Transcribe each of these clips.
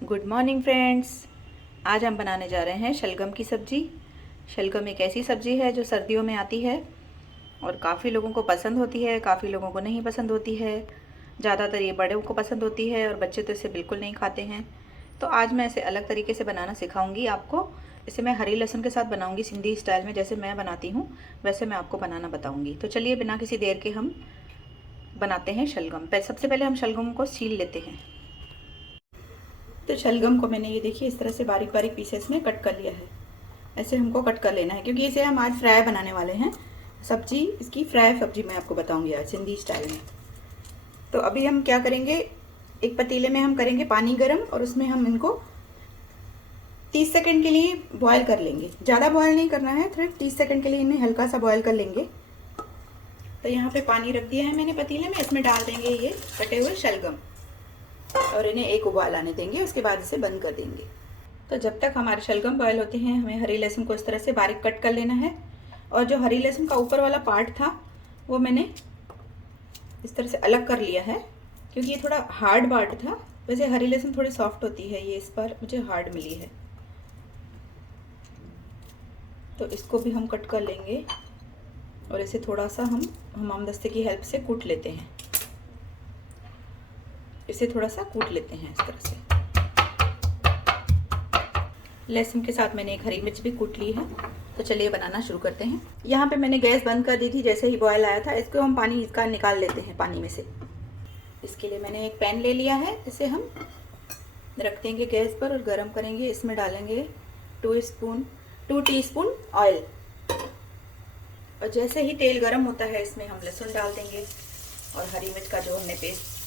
Good morning friends. आज हम बनाने जा रहे हैं शलगम की सब्ज़ी। शलगम एक ऐसी सब्ज़ी है जो सर्दियों में आती है और काफ़ी लोगों को पसंद होती है, काफ़ी लोगों को नहीं पसंद होती है। ज़्यादातर ये बड़ों को पसंद होती है और बच्चे तो इसे बिल्कुल नहीं खाते हैं। तो आज मैं इसे अलग तरीके से बनाना सिखाऊंगी आपको। इसे मैं हरी लहसुन के साथ बनाऊंगी, सिंधी स्टाइल में, जैसे मैं बनाती हूँ वैसे मैं आपको बनाना बताऊँगी। तो चलिए बिना किसी देर के हम बनाते हैं शलगम। सबसे पहले हम शलगम को छील लेते हैं। तो शलगम को मैंने ये देखिए इस तरह से बारीक बारीक पीसेस में कट कर लिया है। ऐसे हमको कट कर लेना है क्योंकि इसे हम आज फ्राई बनाने वाले हैं। सब्जी इसकी फ्राई सब्जी मैं आपको बताऊंगी आज सिंधी स्टाइल में। तो अभी हम क्या करेंगे, एक पतीले में हम करेंगे पानी गर्म और उसमें हम इनको 30 सेकंड के लिए बॉयल कर लेंगे। ज़्यादा बॉयल नहीं करना है, सिर्फ 30 सेकंड के लिए इन्हें हल्का सा बॉयल कर लेंगे। तो यहाँ पे पानी रख दिया है मैंने पतीले में, इसमें डाल देंगे ये कटे हुए शलगम और इन्हें एक उबाल आने देंगे। उसके बाद इसे बंद कर देंगे। तो जब तक हमारे शलगम बॉयल होते हैं हमें हरी लहसुन को इस तरह से बारीक कट कर लेना है। और जो हरी लहसुन का ऊपर वाला पार्ट था वो मैंने इस तरह से अलग कर लिया है क्योंकि ये थोड़ा हार्ड पार्ट था। वैसे हरी लहसुन थोड़ी सॉफ्ट होती है, ये इस पर मुझे हार्ड मिली है। तो इसको भी हम कट कर लेंगे और इसे थोड़ा सा हम हमामदस्ते की हेल्प से कूट लेते हैं। इसे थोड़ा सा कूट लेते हैं इस तरह से। लहसुन के साथ मैंने एक हरी मिर्च भी कूट ली है। तो चलिए बनाना शुरू करते हैं। यहाँ पे मैंने गैस बंद कर दी थी जैसे ही बॉयल आया था। इसको हम पानी इसका निकाल लेते हैं पानी में से। इसके लिए मैंने एक पैन ले लिया है, इसे हम रख देंगे गैस पर और गर्म करेंगे। इसमें डालेंगे 2 टीस्पून ऑयल और जैसे ही तेल गर्म होता है इसमें हम लहसुन डाल देंगे और हरी मिर्च का जो हमने पेस्ट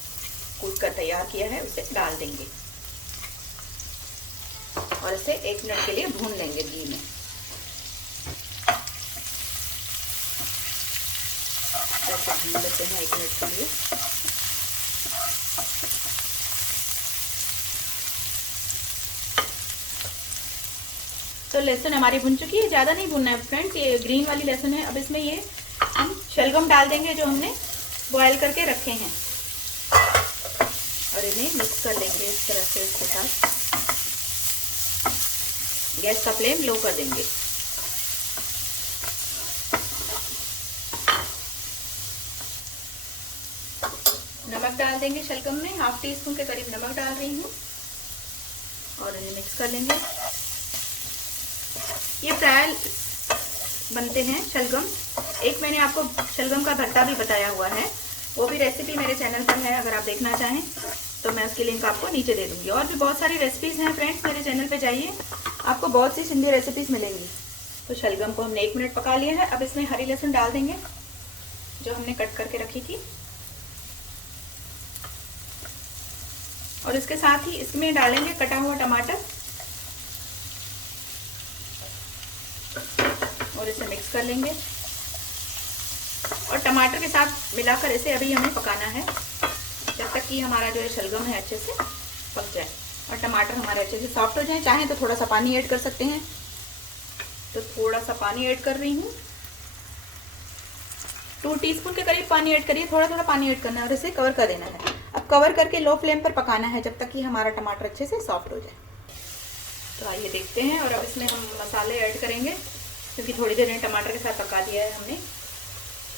कूट कर तैयार किया है उसे डाल देंगे और इसे 1 मिनट के लिए भून लेंगे घी में। ऐसे भून लेते हैं 1 मिनट के लिए। तो लहसुन हमारी भुन चुकी है, ज़्यादा नहीं भूनना है फ्रेंड्स। ये ग्रीन वाली लहसुन है। अब इसमें ये हम शलगम डाल देंगे जो हमने बॉयल करके रखे हैं और इन्हें मिक्स कर लेंगे इस तरह से इसके साथ। गैस का फ्लेम लो कर देंगे। नमक डाल देंगे शलगम में, ½ टीस्पून के करीब नमक डाल रही हूँ और इन्हें मिक्स कर लेंगे। ये फ्राई बनते हैं शलगम। एक मैंने आपको शलगम का भरता भी बताया हुआ है, वो भी रेसिपी मेरे चैनल पर है। अगर आप देखना चाहें तो मैं उसकी लिंक आपको नीचे दे दूंगी। और भी बहुत सारी रेसिपीज़ हैं फ्रेंड्स, मेरे चैनल पे जाइए, आपको बहुत सी सिंधी रेसिपीज़ मिलेंगी। तो शलगम को हमने 1 मिनट पका लिया है। अब इसमें हरी लहसुन डाल देंगे जो हमने कट करके रखी थी और इसके साथ ही इसमें डालेंगे कटा हुआ टमाटर और इसे मिक्स कर लेंगे। और टमाटर के साथ मिलाकर इसे अभी हमें पकाना है जब तक कि हमारा जो है शलगम है अच्छे से पक जाए और टमाटर हमारे अच्छे से सॉफ्ट हो जाए। चाहें तो थोड़ा सा पानी ऐड कर सकते हैं। तो थोड़ा सा पानी ऐड कर रही हूँ, 2 टीस्पून के करीब पानी ऐड करिए। थोड़ा थोड़ा पानी ऐड करना है और इसे कवर कर देना है। अब कवर करके लो फ्लेम पर पकाना है जब तक कि हमारा टमाटर अच्छे से सॉफ्ट हो जाए। तो आइए देखते हैं। और अब इसमें हम मसाले ऐड करेंगे क्योंकि थोड़ी देर में टमाटर के साथ पका दिया है हमने।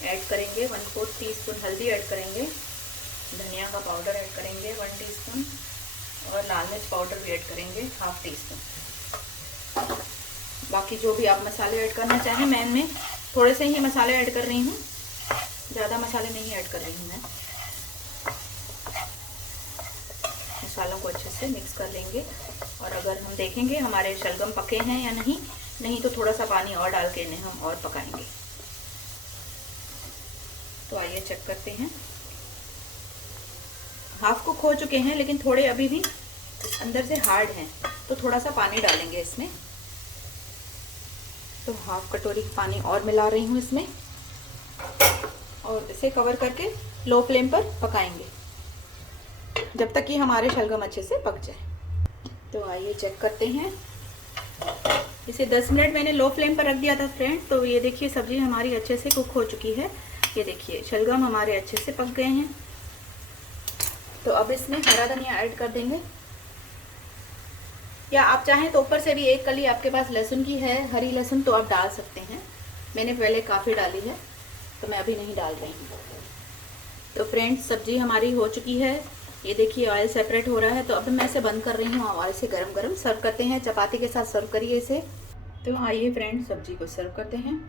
ऐड करेंगे 1/4 टीस्पून हल्दी ऐड करेंगे, धनिया का पाउडर ऐड करेंगे 1 टीस्पून और लाल मिर्च पाउडर भी ऐड करेंगे ½ टीस्पून। बाकी जो भी आप मसाले ऐड करना चाहें, मैं इनमें थोड़े से ही मसाले ऐड कर रही हूँ, ज़्यादा मसाले नहीं ऐड कर रही हूँ मैं। मसालों को अच्छे से मिक्स कर लेंगे और अगर हम देखेंगे हमारे शलगम पके हैं या नहीं तो थोड़ा सा पानी और डाल के इन्हें हम और पकाएंगे। तो आइए चेक करते हैं। हाफ कुक हो चुके हैं लेकिन थोड़े अभी भी अंदर से हार्ड हैं, तो थोड़ा सा पानी डालेंगे इसमें। तो ½ कटोरी पानी और मिला रही हूँ इसमें और इसे कवर करके लो फ्लेम पर पकाएंगे जब तक कि हमारे शलगम अच्छे से पक जाए। तो आइए चेक करते हैं। इसे 10 मिनट मैंने लो फ्लेम पर रख दिया था फ्रेंड। तो ये देखिए सब्जी हमारी अच्छे से कुक हो चुकी है। ये देखिए शलगम हमारे अच्छे से पक गए हैं। तो अब इसमें हरा धनिया ऐड कर देंगे या आप चाहें तो ऊपर से भी एक कली आपके पास लहसुन की है, हरी लहसुन, तो आप डाल सकते हैं। मैंने पहले काफ़ी डाली है तो मैं अभी नहीं डाल रही हूँ। तो फ्रेंड्स, सब्जी हमारी हो चुकी है। ये देखिए ऑयल सेपरेट हो रहा है। तो अब मैं इसे बंद कर रही हूँ और इसे गरम गरम सर्व करते हैं। चपाती के साथ सर्व करिए इसे। तो आइए फ्रेंड्स, सब्जी को सर्व करते हैं।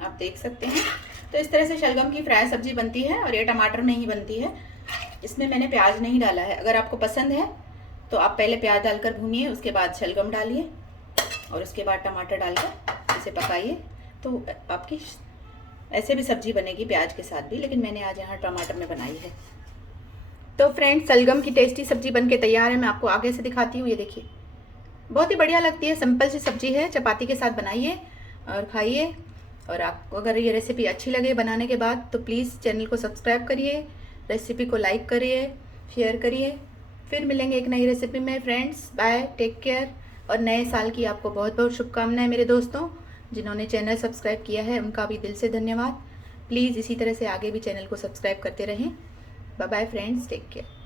आप देख सकते हैं तो इस तरह से शलगम की फ्राई सब्जी बनती है और ये टमाटर में ही बनती है। इसमें मैंने प्याज नहीं डाला है। अगर आपको पसंद है तो आप पहले प्याज डालकर भूनिए, उसके बाद शलगम डालिए और उसके बाद टमाटर डालकर इसे पकाइए। तो आपकी ऐसे भी सब्जी बनेगी प्याज के साथ भी, लेकिन मैंने आज यहाँ टमाटर में बनाई है। तो फ्रेंड्स, शलगम की टेस्टी सब्जी बनके तैयार है। मैं आपको आगे से दिखाती हूँ। ये देखिए, बहुत ही बढ़िया लगती है। सिंपल सी सब्जी है। चपाती के साथ बनाइए और खाइए। और आपको अगर ये रेसिपी अच्छी लगे बनाने के बाद तो प्लीज़ चैनल को सब्सक्राइब करिए, रेसिपी को लाइक करिए, शेयर करिए। फिर मिलेंगे एक नई रेसिपी में फ्रेंड्स। Bye, take care. और नए साल की आपको बहुत बहुत शुभकामनाएं मेरे दोस्तों। जिन्होंने चैनल सब्सक्राइब किया है उनका भी दिल से धन्यवाद। प्लीज़ इसी तरह से आगे भी चैनल को सब्सक्राइब करते रहें। Bye bye friends, take care.